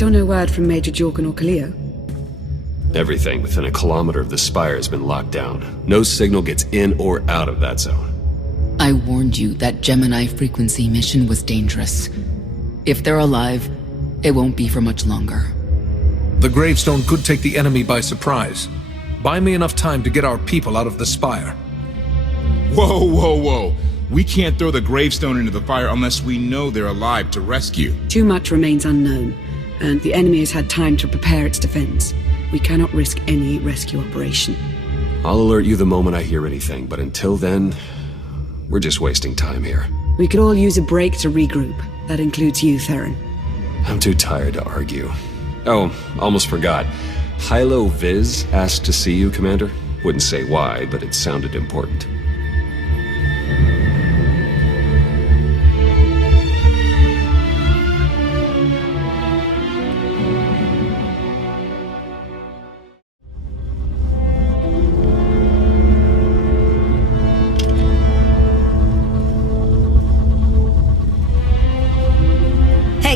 Still no word from Major Jorgen or Kaleo? Everything within a kilometer of the spire has been locked down. No signal gets in or out of that zone. I warned you that Gemini frequency mission was dangerous. If they're alive, it won't be for much longer. The gravestone could take the enemy by surprise. Buy me enough time to get our people out of the spire. Whoa, whoa, whoa. We can't throw the gravestone into the fire unless we know they're alive to rescue. Too much remains unknown, and the enemy has had time to prepare its defense. We cannot risk any rescue operation. I'll alert you the moment I hear anything, but until then, we're just wasting time here. We could all use a break to regroup. That includes you, Theron. I'm too tired to argue. Oh, almost forgot. Hylo Viz asked to see you, Commander. Wouldn't say why, but it sounded important.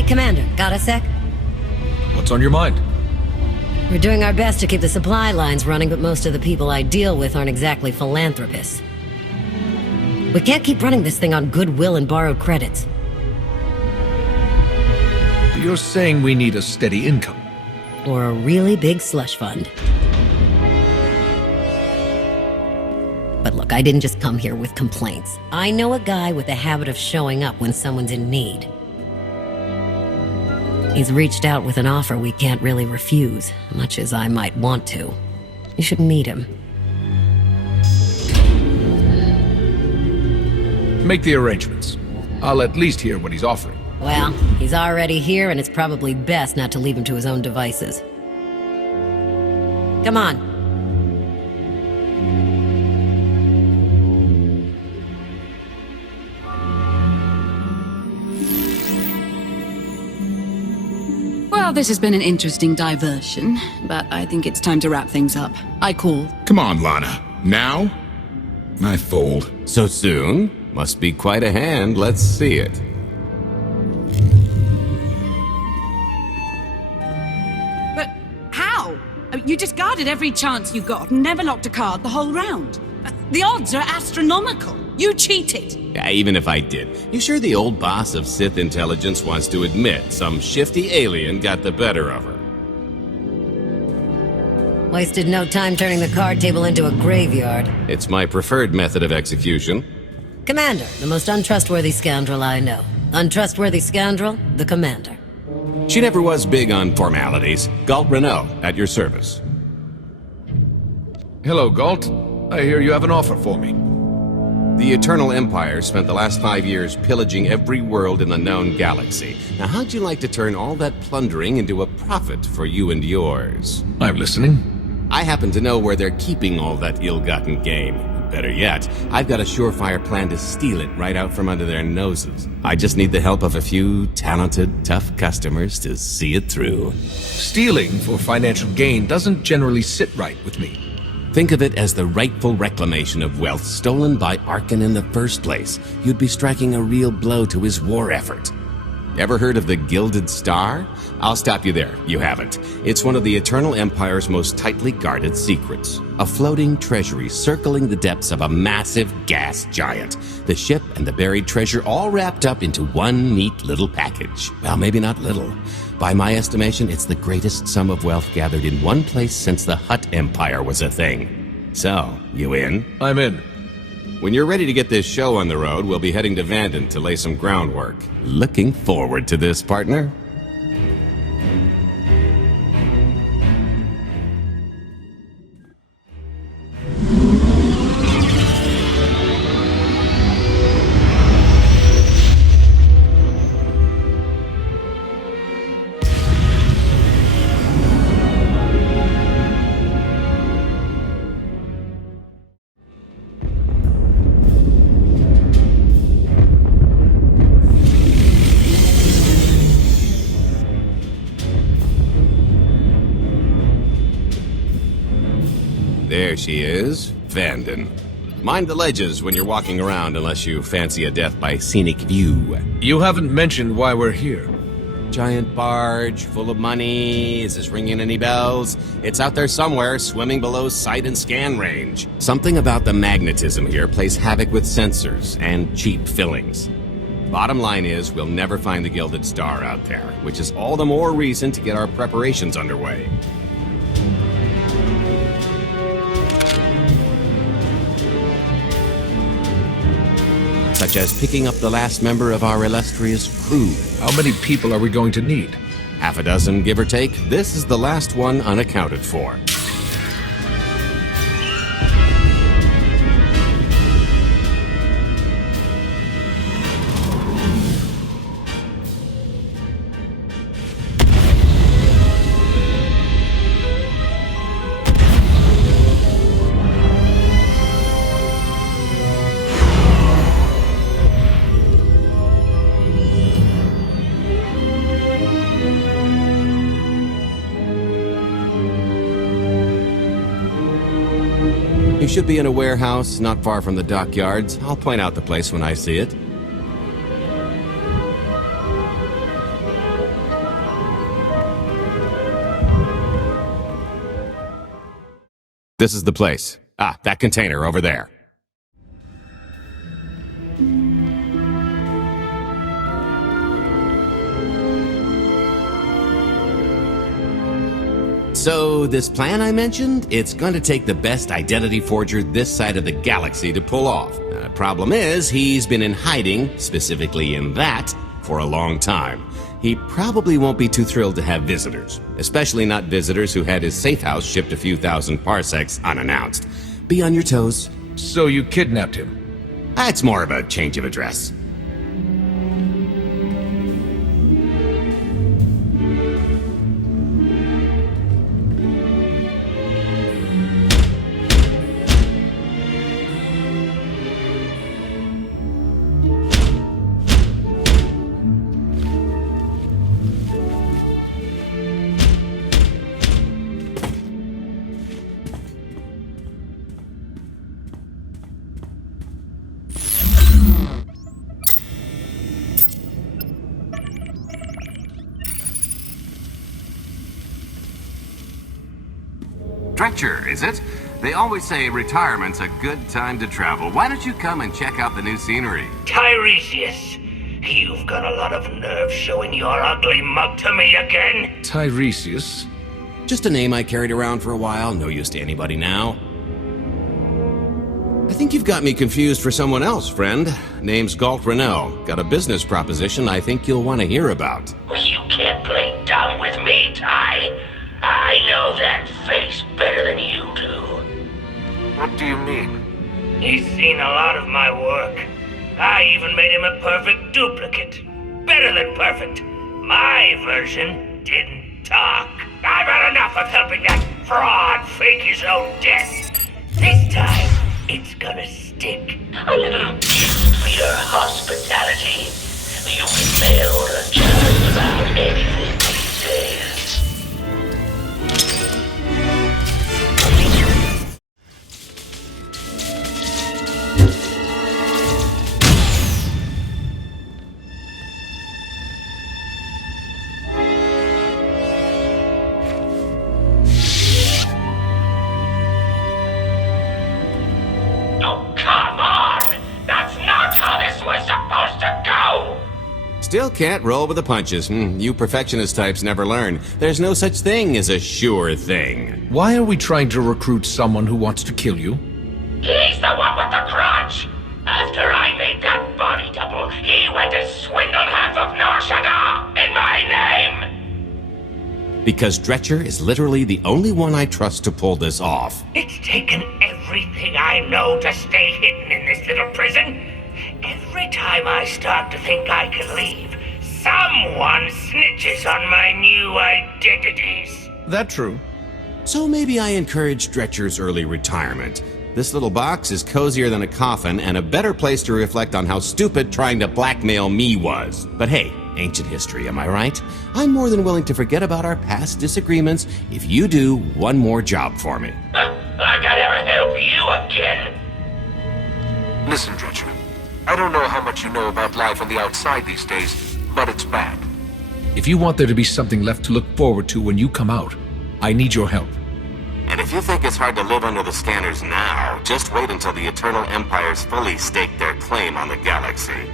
Commander, got a sec? What's on your mind? We're doing our best to keep the supply lines running, but most of the people I deal with aren't exactly philanthropists. We can't keep running this thing on goodwill and borrowed credits. You're saying we need a steady income? Or a really big slush fund. But look, I didn't just come here with complaints. I know a guy with a habit of showing up when someone's in need. He's reached out with an offer we can't really refuse, much as I might want to. You should meet him. Make the arrangements. I'll at least hear what he's offering. Well, he's already here, and it's probably best not to leave him to his own devices. Come on. Well, this has been an interesting diversion, but I think it's time to wrap things up. I call. Come on, Lana. Now? I fold. So soon? Must be quite a hand. Let's see it. But how? You discarded every chance you got and never locked a card the whole round. The odds are astronomical. You cheated. Yeah, even if I did. You sure the old boss of Sith intelligence wants to admit some shifty alien got the better of her? Wasted no time turning the card table into a graveyard. It's my preferred method of execution. Commander, the most untrustworthy scoundrel I know. Untrustworthy scoundrel, the Commander. She never was big on formalities. Galt Renault, at your service. Hello, Galt. I hear you have an offer for me. The Eternal Empire spent the last 5 years pillaging every world in the known galaxy. Now, how'd you like to turn all that plundering into a profit for you and yours? I'm listening. I happen to know where they're keeping all that ill-gotten gain. Better yet, I've got a surefire plan to steal it right out from under their noses. I just need the help of a few talented, tough customers to see it through. Stealing for financial gain doesn't generally sit right with me. Think of it as the rightful reclamation of wealth stolen by Arkan in the first place. You'd be striking a real blow to his war effort. Ever heard of the Gilded Star? I'll stop you there. You haven't. It's one of the Eternal Empire's most tightly guarded secrets. A floating treasury circling the depths of a massive gas giant. The ship and the buried treasure all wrapped up into one neat little package. Well, maybe not little. By my estimation, it's the greatest sum of wealth gathered in one place since the Hutt Empire was a thing. So, you in? I'm in. When you're ready to get this show on the road, we'll be heading to Vanden to lay some groundwork. Looking forward to this, partner. There she is, Vanden. Mind the ledges when you're walking around unless you fancy a death by scenic view. You haven't mentioned why we're here. giant barge full of money. Is this ringing any bells? It's out there somewhere, swimming below sight and scan range. Something about the magnetism here plays havoc with sensors and cheap fillings. Bottom line is, we'll never find the Gilded Star out there, which is all the more reason to get our preparations underway. Such as picking up the last member of our illustrious crew. How many people are we going to need? Half a dozen, give or take. This is the last one unaccounted for. You should be in a warehouse not far from the dockyards. I'll point out the place when I see it. This is the place. Ah, that container over there. So, this plan I mentioned, it's going to take the best identity forger this side of the galaxy to pull off. Problem is, he's been in hiding, specifically in that, for a long time. He probably won't be too thrilled to have visitors, especially not visitors who had his safe house shipped a few thousand parsecs unannounced. Be on your toes. So you kidnapped him? It's more of a change of address. Dretcher, is it? They always say retirement's a good time to travel. Why don't you come and check out the new scenery? Tiresias, you've got a lot of nerve showing your ugly mug to me again. Tiresias? Just a name I carried around for a while, no use to anybody now. I think you've got me confused for someone else, friend. Name's Galt Renault. Got a business proposition I think you'll want to hear about. Well, you can't play dumb with me, Ty. I know that face better than you do. What do you mean? He's seen a lot of my work. I even made him a perfect duplicate. Better than perfect. My version didn't talk. I've had enough of helping that fraud fake his own death. This time, it's gonna stick. A little gift for your hospitality. You can mail just about anything these days. Still can't roll with the punches. You perfectionist types never learn. There's no such thing as a sure thing. Why are we trying to recruit someone who wants to kill you? He's the one with the crutch. After I made that body double, he went to swindle half of Nar Shaddaa in my name. Because Dretcher is literally the only one I trust to pull this off. It's taken everything I know to stay hidden in this little prison. Every time I start to think I can leave, someone snitches on my new identities. That true? So maybe I encourage Dretcher's early retirement. This little box is cozier than a coffin and a better place to reflect on how stupid trying to blackmail me was. But hey, ancient history, am I right? I'm more than willing to forget about our past disagreements if you do one more job for me. I gotta ever help you again. Listen, Dretcher. I don't know how much you know about life on the outside these days, but it's bad. If you want there to be something left to look forward to when you come out, I need your help. And if you think it's hard to live under the scanners now, just wait until the Eternal Empires fully stake their claim on the galaxy.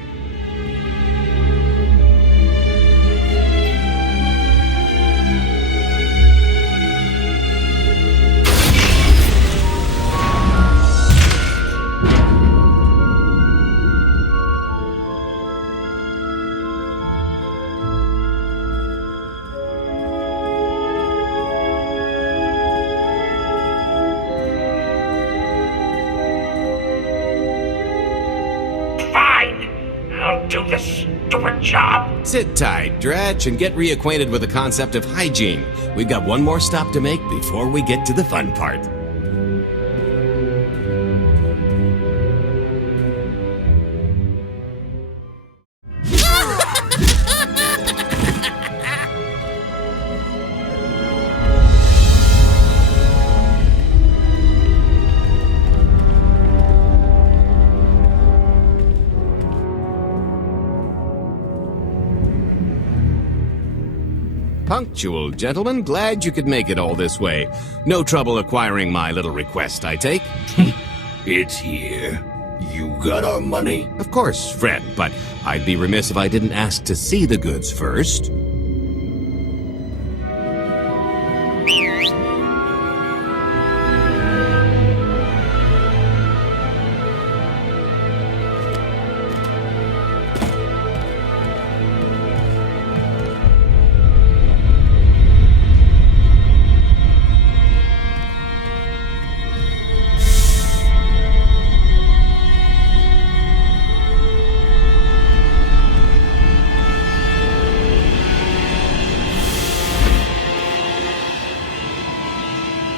Do this stupid job. Sit tight, Dretch, and get reacquainted with the concept of hygiene. We've got one more stop to make before we get to the fun part. Punctual, gentlemen. Glad you could make it all this way. No trouble acquiring my little request, I take? It's here. You got our money? Of course, friend, but I'd be remiss if I didn't ask to see the goods first.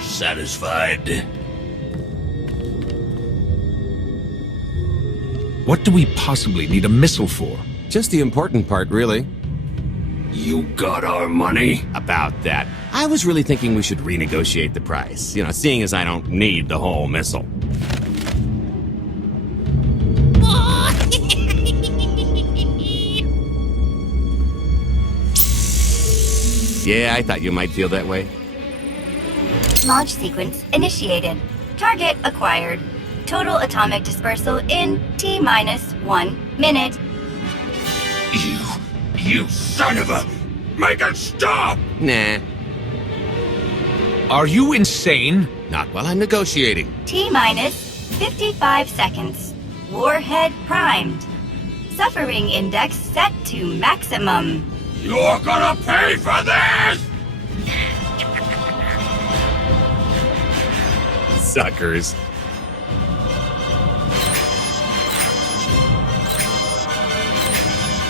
Satisfied? What do we possibly need a missile for? Just the important part, really. You got our money? About that. I was really thinking we should renegotiate the price. You know, seeing as I don't need the whole missile. Yeah, I thought you might feel that way. Launch sequence initiated. Target acquired. Total atomic dispersal in T-1 minute. You son of a... Make it stop! Nah. Are you insane? Not while I'm negotiating. T-55 seconds. Warhead primed. Suffering index set to maximum. You're gonna pay for this! Suckers.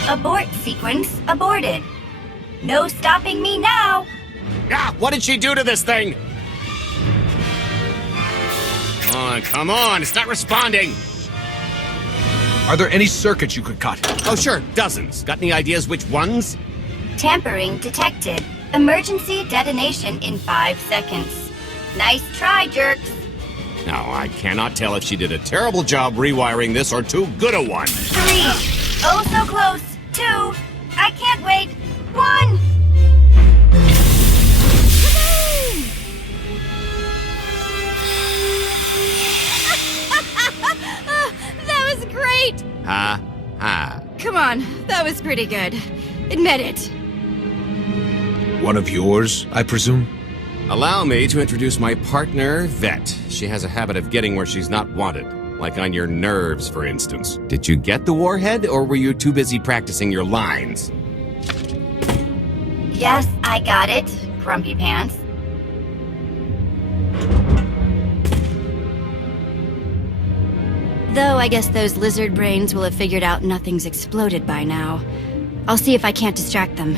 Abort sequence aborted. No stopping me now. Ah, what did she do to this thing? Come on, it's not responding. Are there any circuits you could cut? Oh, sure, dozens. Got any ideas which ones? Tampering detected. Emergency detonation in 5 seconds. Nice try, jerks. Now, I cannot tell if she did a terrible job rewiring this or too good a one. 3. Oh, so close. 2. I can't wait. 1. That was great! Ha. Come on, that was pretty good. Admit it. One of yours, I presume? Allow me to introduce my partner, Vet. She has a habit of getting where she's not wanted. Like on your nerves, for instance. Did you get the warhead, or were you too busy practicing your lines? Yes, I got it, Grumpy Pants. Though I guess those lizard brains will have figured out nothing's exploded by now. I'll see if I can't distract them.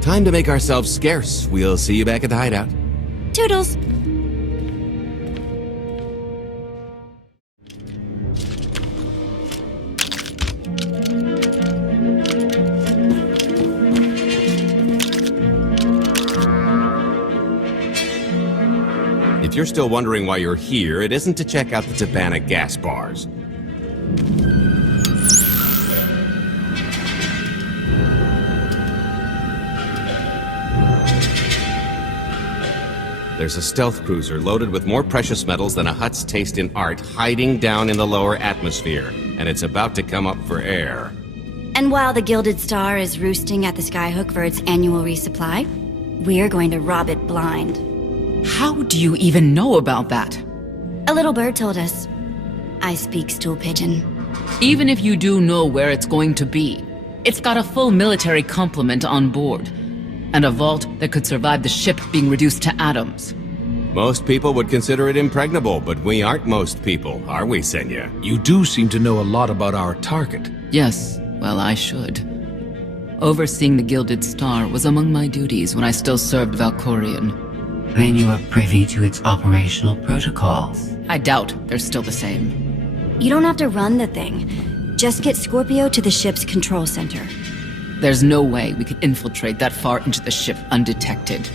Time to make ourselves scarce. We'll see you back at the hideout. Toodles! If you're still wondering why you're here, it isn't to check out the Tabana gas bars. There's a stealth cruiser loaded with more precious metals than a Hutt's taste in art hiding down in the lower atmosphere, and it's about to come up for air. And while the Gilded Star is roosting at the skyhook for its annual resupply, we're going to rob it blind. How do you even know about that? A little bird told us. I speak stool pigeon. Even if you do know where it's going to be, it's got a full military complement on board, and a vault that could survive the ship being reduced to atoms. Most people would consider it impregnable, but we aren't most people, are we, Senya? You do seem to know a lot about our target. Yes, well, I should. Overseeing the Gilded Star was among my duties when I still served Valkorion. Then you are privy to its operational protocols. I doubt they're still the same. You don't have to run the thing. Just get Scorpio to the ship's control center. There's no way we could infiltrate that far into the ship undetected.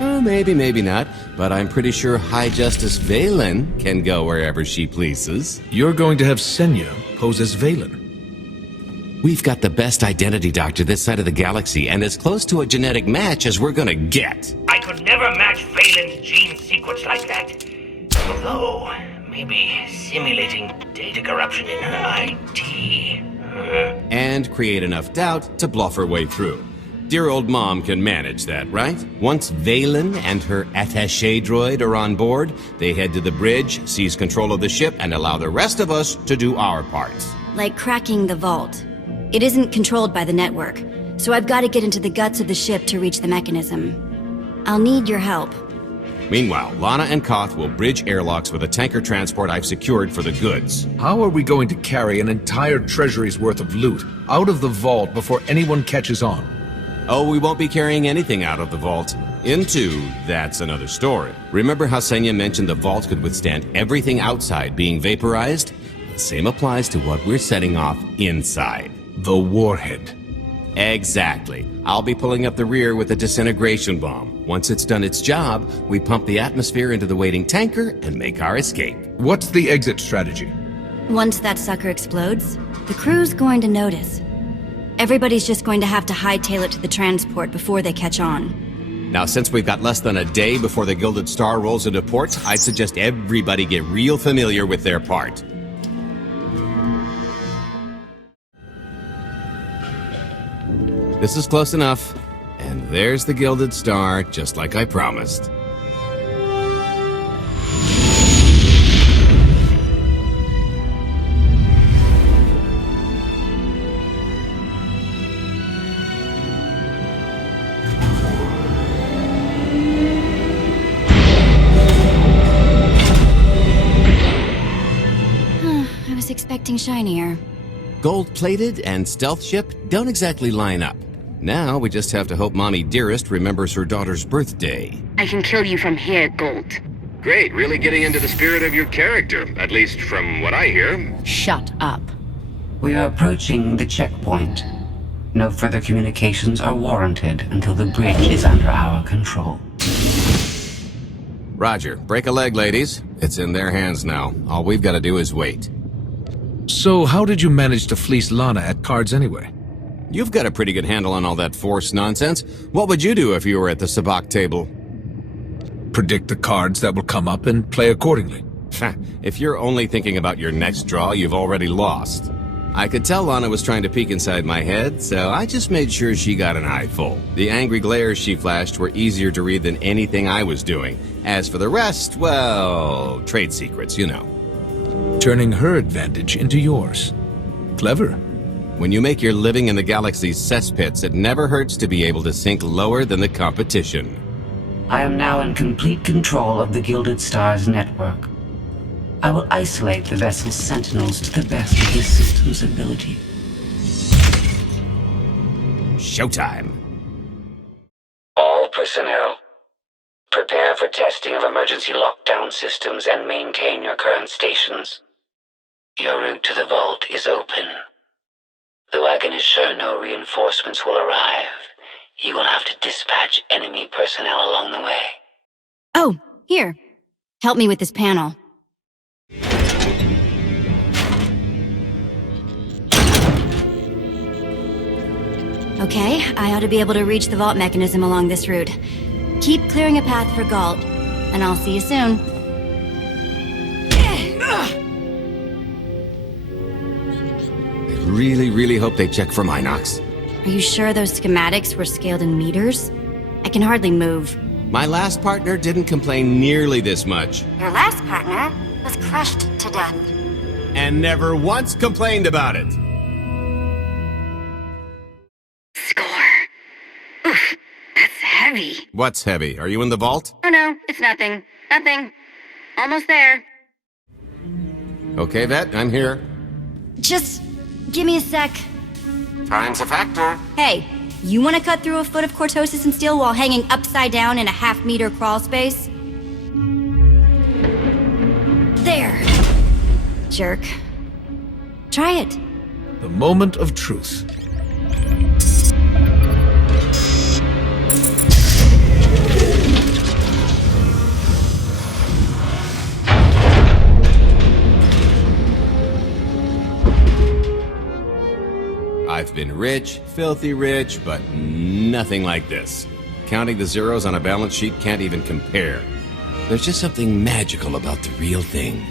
Well, maybe not, but I'm pretty sure High Justice Vaylin can go wherever she pleases. You're going to have Senya pose as Vaylin. We've got the best identity doctor this side of the galaxy, and as close to a genetic match as we're gonna get. I could never match Vaylin's gene sequence like that. Although, maybe simulating data corruption in her IT. And create enough doubt to bluff her way through. Dear old mom can manage that, right? Once Vaylin and her attaché droid are on board, they head to the bridge, seize control of the ship, and allow the rest of us to do our parts. Like cracking the vault. It isn't controlled by the network, so I've got to get into the guts of the ship to reach the mechanism. I'll need your help. Meanwhile, Lana and Koth will bridge airlocks with a tanker transport I've secured for the goods. How are we going to carry an entire treasury's worth of loot out of the vault before anyone catches on? Oh, we won't be carrying anything out of the vault. Into, that's another story. Remember how Senya mentioned the vault could withstand everything outside being vaporized? The same applies to what we're setting off inside. The warhead. Exactly. I'll be pulling up the rear with a disintegration bomb. Once it's done its job, we pump the atmosphere into the waiting tanker and make our escape. What's the exit strategy? Once that sucker explodes, the crew's going to notice. Everybody's just going to have to hightail it to the transport before they catch on. Now, since we've got less than a day before the Gilded Star rolls into port, I'd suggest everybody get real familiar with their part. This is close enough. And there's the Gilded Star, just like I promised. I was expecting shinier. Gold-plated and stealth ship don't exactly line up. Now we just have to hope Mommy Dearest remembers her daughter's birthday. I can kill you from here, Gold. Great, really getting into the spirit of your character, at least from what I hear. Shut up. We are approaching the checkpoint. No further communications are warranted until the bridge is under our control. Roger. Break a leg, ladies. It's in their hands now. All we've got to do is wait. So how did you manage to fleece Lana at cards anyway? You've got a pretty good handle on all that Force nonsense. What would you do if you were at the sabacc table? Predict the cards that will come up and play accordingly. If you're only thinking about your next draw, you've already lost. I could tell Lana was trying to peek inside my head, so I just made sure she got an eye full. The angry glares she flashed were easier to read than anything I was doing. As for the rest, well, trade secrets, you know. Turning her advantage into yours. Clever. When you make your living in the galaxy's cesspits, it never hurts to be able to sink lower than the competition. I am now in complete control of the Gilded Star's network. I will isolate the vessel's sentinels to the best of this system's ability. Showtime. All personnel, prepare for testing of emergency lockdown systems and maintain your current stations. Your route to the vault is open. Though I can assure no reinforcements will arrive, you will have to dispatch enemy personnel along the way. Oh, here. Help me with this panel. Okay, I ought to be able to reach the vault mechanism along this route. Keep clearing a path for Galt. and I'll see you soon. I really hope they check for Minox. Are you sure those schematics were scaled in meters? I can hardly move. My last partner didn't complain nearly this much. Your last partner was crushed to death. And never once complained about it. Score. Oof, that's heavy. What's heavy? Are you in the vault? Oh no, it's nothing. Nothing. Almost there. Okay, Vet, I'm here. Just give me a sec. Time's a factor. Hey, you want to cut through a foot of cortosis and steel while hanging upside down in a half-meter crawl space? There. Jerk. Try it. The moment of truth. I've been rich, filthy rich, but nothing like this. Counting the zeros on a balance sheet can't even compare. There's just something magical about the real thing.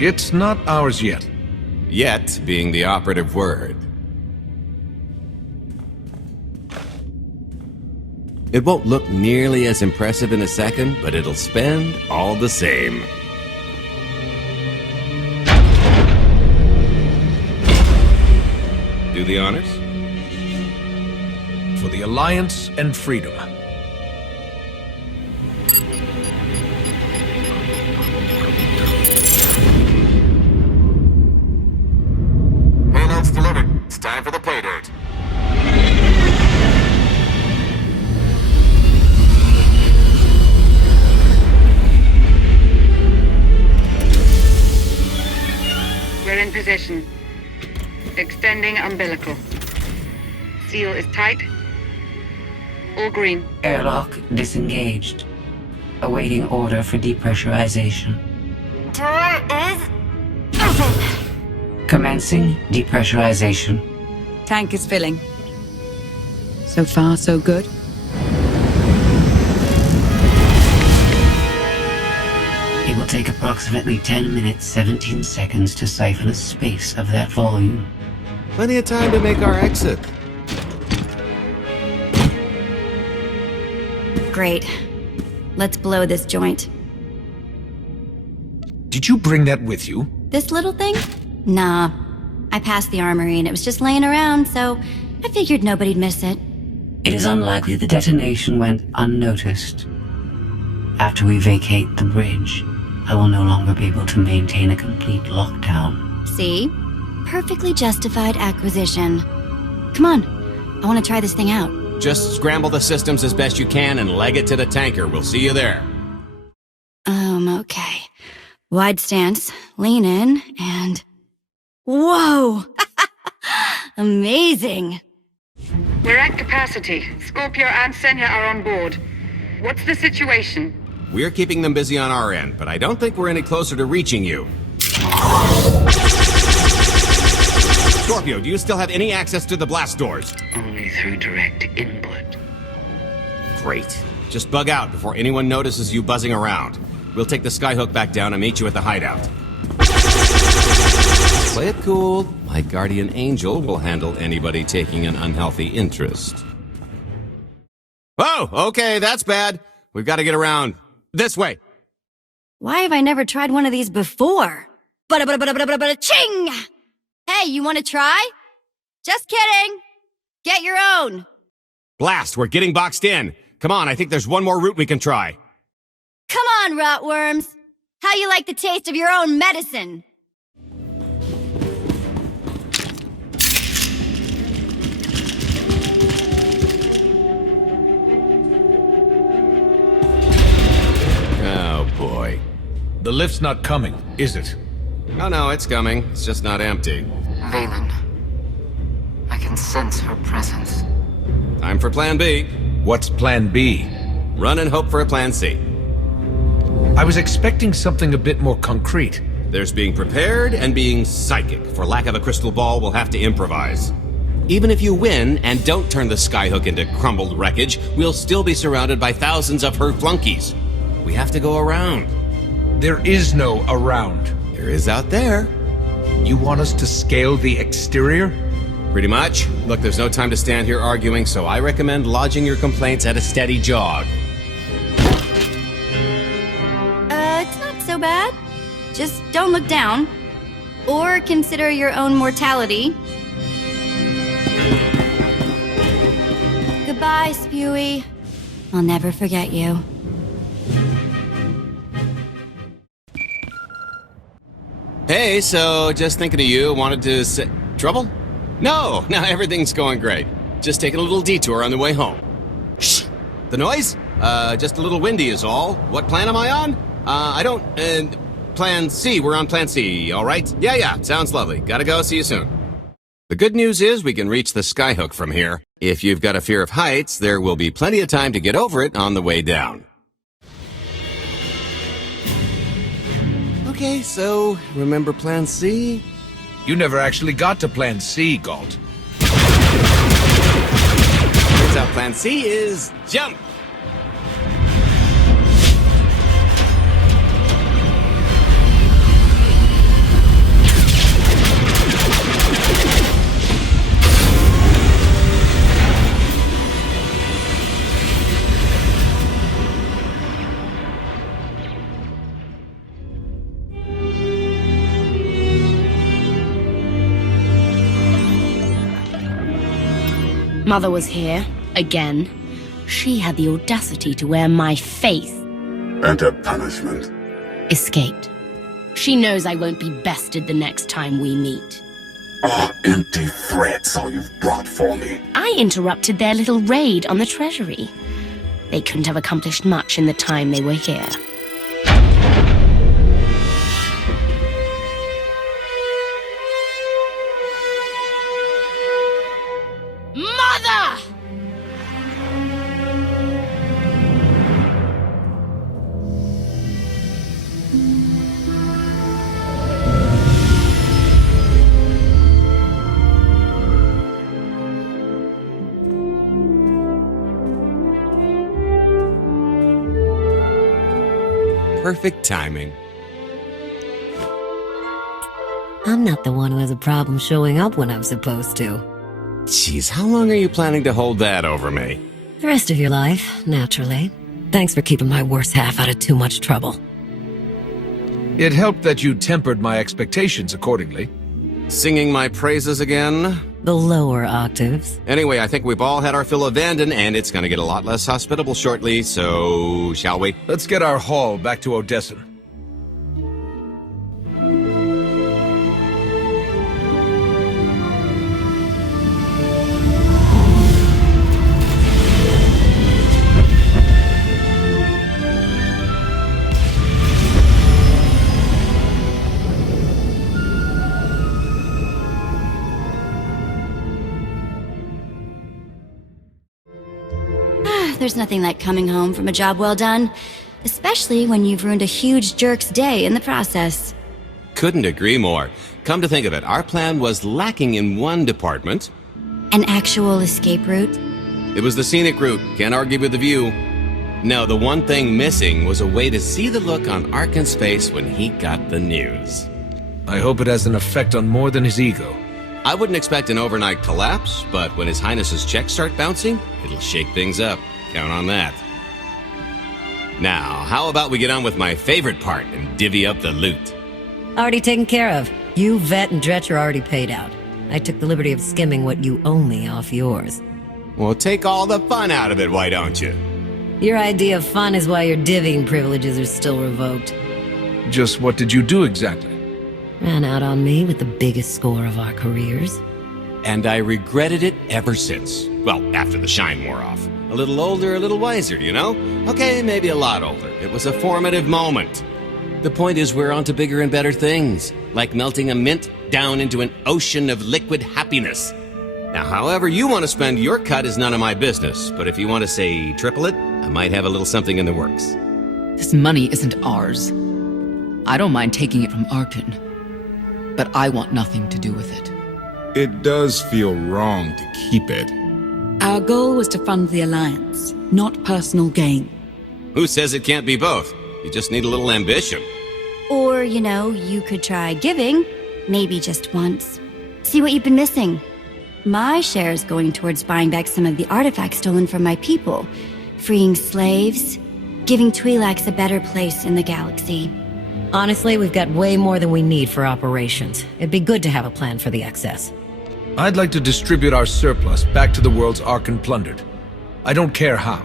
It's not ours yet. Yet being the operative word. It won't look nearly as impressive in a second, but it'll spend all the same. Do the honors? For the Alliance and freedom. Payload's delivered. It's time for the pay dirt. We're in position. Extending umbilical. Seal is tight. All green. Airlock disengaged. Awaiting order for depressurization. Door is open. Commencing depressurization. Tank is filling. So far, so good. It will take approximately 10 minutes, 17 seconds to siphon a space of that volume. Plenty of time to make our exit. Great. Let's blow this joint. Did you bring that with you? This little thing? Nah. I passed the armory and it was just laying around, so I figured nobody'd miss it. It is unlikely the detonation went unnoticed. After we vacate the bridge, I will no longer be able to maintain a complete lockdown. See? Perfectly justified acquisition. Come on. I want to try this thing out. Just scramble the systems as best you can and leg it to the tanker. We'll see you there. Okay. Wide stance, lean in, and... Whoa! Amazing! We're at capacity. Scorpio and Senya are on board. What's the situation? We're keeping them busy on our end, but I don't think we're any closer to reaching you. Scorpio, do you still have any access to the blast doors? Only through direct input. Great. Just bug out before anyone notices you buzzing around. We'll take the skyhook back down and meet you at the hideout. Play it cool. My guardian angel will handle anybody taking an unhealthy interest. Oh, okay, that's bad. We've got to get around. This way. Why have I never tried one of these before? Ching! Hey, you want to try? Just kidding. Get your own. Blast, we're getting boxed in. Come on, I think there's one more route we can try. Come on, rotworms. How you like the taste of your own medicine? Oh, boy. The lift's not coming, is it? No, it's coming. It's just not empty. Vaylin. I can sense her presence. Time for Plan B. What's Plan B? Run and hope for a Plan C. I was expecting something a bit more concrete. There's being prepared and being psychic. For lack of a crystal ball, we'll have to improvise. Even if you win and don't turn the skyhook into crumbled wreckage, we'll still be surrounded by thousands of her flunkies. We have to go around. There is no around. There is out there. You want us to scale the exterior? Pretty much. Look, there's no time to stand here arguing, so I recommend lodging your complaints at a steady jog. It's not so bad. Just don't look down. Or consider your own mortality. Goodbye, Spewy. I'll never forget you. Hey, so just thinking of you, wanted to say... Trouble? No, everything's going great. Just taking a little detour on the way home. Shh! The noise? Just a little windy is all. What plan am I on? I don't, Plan C, we're on Plan C, all right? Yeah, sounds lovely. Gotta go, see you soon. The good news is we can reach the skyhook from here. If you've got a fear of heights, there will be plenty of time to get over it on the way down. Okay, so, remember Plan C? You never actually got to Plan C, Galt. Turns out Plan C is jump! Mother was here, again. She had the audacity to wear my face. And her punishment? Escaped. She knows I won't be bested the next time we meet. Empty threats all you've brought for me. I interrupted their little raid on the treasury. They couldn't have accomplished much in the time they were here. Perfect timing. I'm not the one who has a problem showing up when I'm supposed to. Jeez, how long are you planning to hold that over me? The rest of your life, naturally. Thanks for keeping my worse half out of too much trouble. It helped that you tempered my expectations accordingly. Singing my praises again? The lower octaves. Anyway, I think we've all had our fill of Vanden, and it's gonna get a lot less hospitable shortly, so... shall we? Let's get our haul back to Odessen. There's nothing like coming home from a job well done, especially when you've ruined a huge jerk's day in the process. Couldn't agree more. Come to think of it, our plan was lacking in one department. An actual escape route? It was the scenic route, can't argue with the view. No, the one thing missing was a way to see the look on Arkan's face when he got the news. I hope it has an effect on more than his ego. I wouldn't expect an overnight collapse, but when His Highness's checks start bouncing, it'll shake things up. Count on that. Now, how about we get on with my favorite part and divvy up the loot? Already taken care of. You, Vet, and Dretch are already paid out. I took the liberty of skimming what you owe me off yours. Well, take all the fun out of it, why don't you? Your idea of fun is why your divvying privileges are still revoked. Just what did you do exactly? Ran out on me with the biggest score of our careers. And I regretted it ever since. Well, after the shine wore off. A little older, a little wiser, you know? Okay, maybe a lot older. It was a formative moment. The point is we're on to bigger and better things, like melting a mint down into an ocean of liquid happiness. Now, however you want to spend your cut is none of my business, but if you want to say triple it, I might have a little something in the works. This money isn't ours. I don't mind taking it from Arkan, but I want nothing to do with it. it does feel wrong to keep it. Our goal was to fund the Alliance, not personal gain. Who says it can't be both? You just need a little ambition. Or, you could try giving, maybe just once. See what you've been missing. My share is going towards buying back some of the artifacts stolen from my people, freeing slaves, giving Twi'leks a better place in the galaxy. Honestly, we've got way more than we need for operations. It'd be good to have a plan for the excess. I'd like to distribute our surplus back to the worlds Arkan plundered. I don't care how.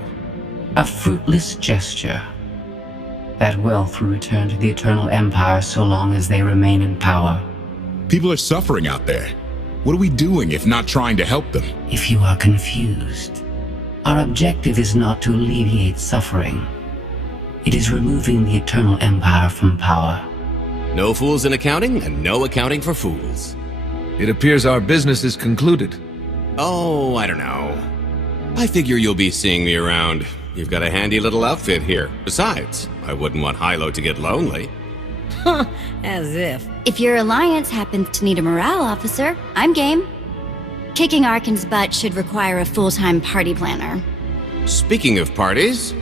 A fruitless gesture. That wealth will return to the Eternal Empire so long as they remain in power. People are suffering out there. What are we doing if not trying to help them? If you are confused, our objective is not to alleviate suffering. It is removing the Eternal Empire from power. No fools in accounting, and no accounting for fools. It appears our business is concluded. Oh, I don't know. I figure you'll be seeing me around. You've got a handy little outfit here. Besides, I wouldn't want Hilo to get lonely. As if. If your Alliance happens to need a morale officer, I'm game. Kicking Arkan's butt should require a full-time party planner. Speaking of parties...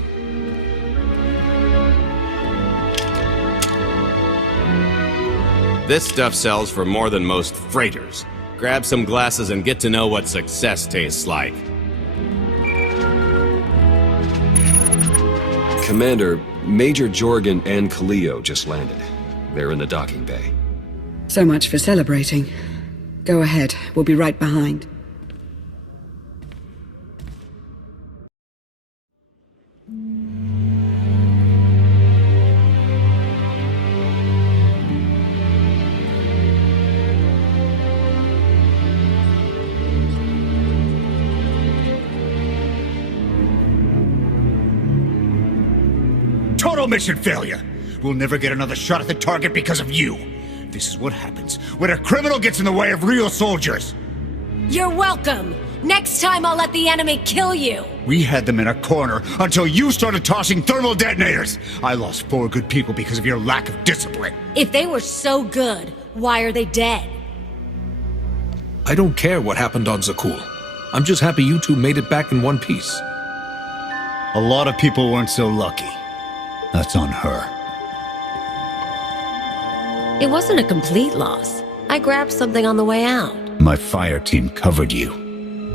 This stuff sells for more than most freighters. Grab some glasses and get to know what success tastes like. Commander, Major Jorgen and Kaleo just landed. They're in the docking bay. So much for celebrating. Go ahead, we'll be right behind. Total mission failure! We'll never get another shot at the target because of you. This is what happens when a criminal gets in the way of real soldiers. You're welcome. Next time I'll let the enemy kill you. We had them in a corner until you started tossing thermal detonators. I lost 4 good people because of your lack of discipline. If they were so good, why are they dead? I don't care what happened on Zakuul. I'm just happy you two made it back in one piece. A lot of people weren't so lucky. That's on her. It wasn't a complete loss. I grabbed something on the way out. My fire team covered you.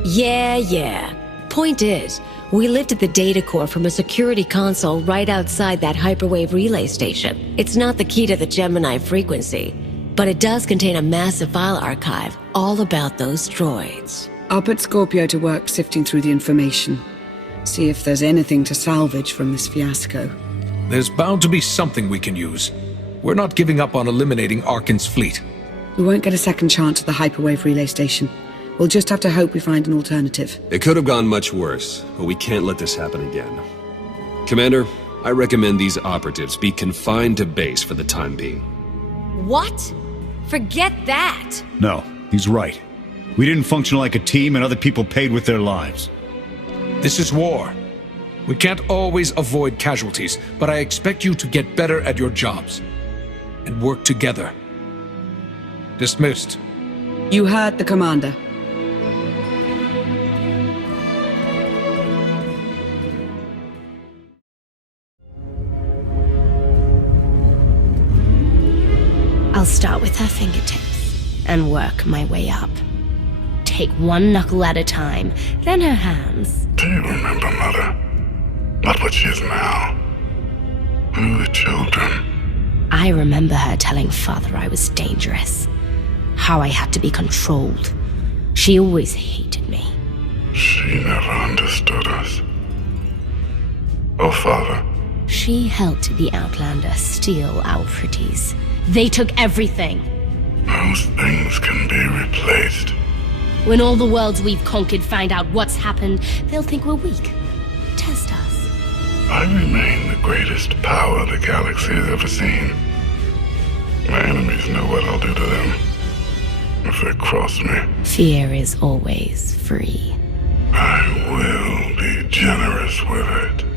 Yeah. Point is, we lifted the data core from a security console right outside that hyperwave relay station. It's not the key to the Gemini frequency, but it does contain a massive file archive all about those droids. I'll put Scorpio to work sifting through the information. See if there's anything to salvage from this fiasco. There's bound to be something we can use. We're not giving up on eliminating Arkan's fleet. We won't get a second chance at the hyperwave relay station. We'll just have to hope we find an alternative. It could have gone much worse, but we can't let this happen again. Commander, I recommend these operatives be confined to base for the time being. What? Forget that! No, he's right. We didn't function like a team and other people paid with their lives. This is war. We can't always avoid casualties, but I expect you to get better at your jobs. And work together. Dismissed. You heard the commander. I'll start with her fingertips and work my way up. Take one knuckle at a time, then her hands. Do you remember, Mother? Not what she is now. We were children. I remember her telling Father I was dangerous. How I had to be controlled. She always hated me. She never understood us. Oh, Father. She helped the Outlander steal our pretties. They took everything. Those things can be replaced. When all the worlds we've conquered find out what's happened, they'll think we're weak. Test us. I remain the greatest power the galaxy has ever seen. My enemies know what I'll do to them if they cross me. Fear is always free. I will be generous with it.